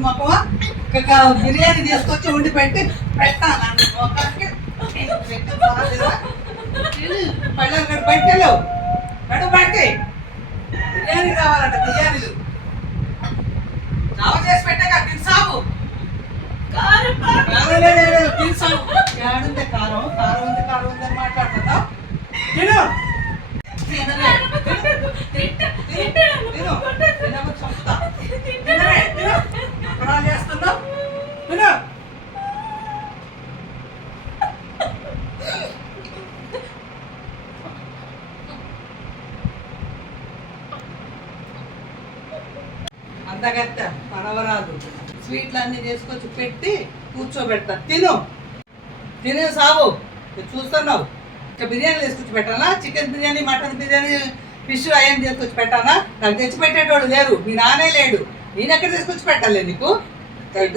మాకు బిర్యానీ తీసుకొచ్చి ఉండి పెట్టి పెట్టాను మొక్కకి పళ్ళ పెట్టలేవు కడుపు పట్టి బిర్యానీ కావాలంట బిర్యానీలు రావు చేసి పెట్టాక తినసావు తినసావు ఏడుంది కారం కారం ఉంది అని మాట్లాడుతున్నావు తిను చేస్తున్నావు తిను అంతగత్త పడవరాదు స్వీట్లు అన్ని చేసుకొచ్చి పెట్టి కూర్చోబెడతా తినే సావు చూస్తున్నావు ఇంకా బిర్యానీ తీసుకొచ్చి పెట్టాలా chicken biryani mutton biryani fish అయ్యని తీసుకొచ్చి పెట్టాలా నాకు తెచ్చి పెట్టేటోడు లేరు మీ నానే లేడు నేను ఎక్కడ తీసుకొచ్చి పెట్టాలి నీకు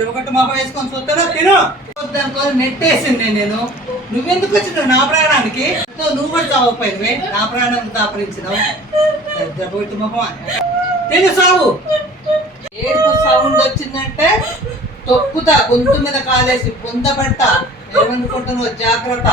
ఒకటి మొహం వేసుకొని చూస్తాను తిను నెట్టేసింది నేను నువ్వెందుకు వచ్చినావు నా ప్రాణానికి నువ్వు కూడా చావకపోయినవే నా ప్రాణానికి దాపరించినావు ఒకటి మొహం తిను సావు ఏడుపు సౌండ్ వచ్చిందంటే తొక్కుతా గొంతు మీద కాలేసి పొందబడతా ఏమనుకుంటున్నావు జాగ్రత్త